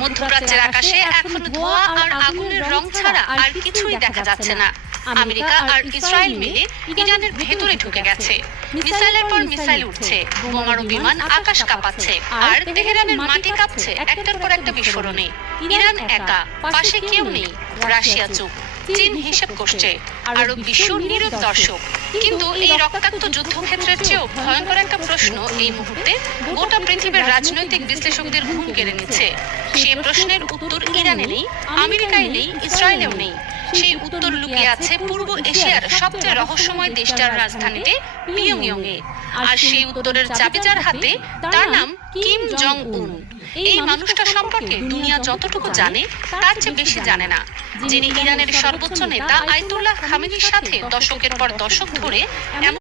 মধ্যপ্রাচ্যের আকাশে এখন ধোঁয়া আর আগুনের রং ছাড়া আর কিছুই দেখা যাচ্ছে না। আমেরিকা আর ইসরায়েল মিলে ইরানের ভেতরে ঢুকে গেছে। মিসাইলের পর মিসাইল উঠছে, বোমারু বিমান আকাশ কাঁপাচ্ছে, আর তেহরানের মাটি কাঁপছে একটার পর একটা বিস্ফোরণে। ইরান একা, পাশে কেউ নেই। রাশিয়া চুপ, চীন হিসেব করছে, আরব বিশ্ব নীরব দর্শক। কিন্তু এই রক্তাক্ত যুদ্ধক্ষেত্রের চেয়েও ভয়ঙ্কর একটা প্রশ্ন এই মুহূর্তে গোটা পৃথিবীর রাজনৈতিক বিশ্লেষকদের ঘুম কেড়ে নিচ্ছে। সেই প্রশ্নের উত্তর ইরানে নেই, আমেরিকায় নেই, ইসরায়েলেও নেই। সেই উত্তর লুকিয়ে আছে পূর্ব এশিয়ার সবচেয়ে রহস্যময় দেশটার রাজধানীতে পিয়ংইয়ংয়ে। আর সেই উত্তরের চাবি যার হাতে, তার নাম কিম জং উন। এই মানুষটা সম্পর্কে দুনিয়া যতটুকু জানে তার চেয়ে বেশি জানে না। যিনি ইরানের সর্বোচ্চ নেতা আয়াতুল্লাহ খামেনির সাথে দশকের পর দশক ধরে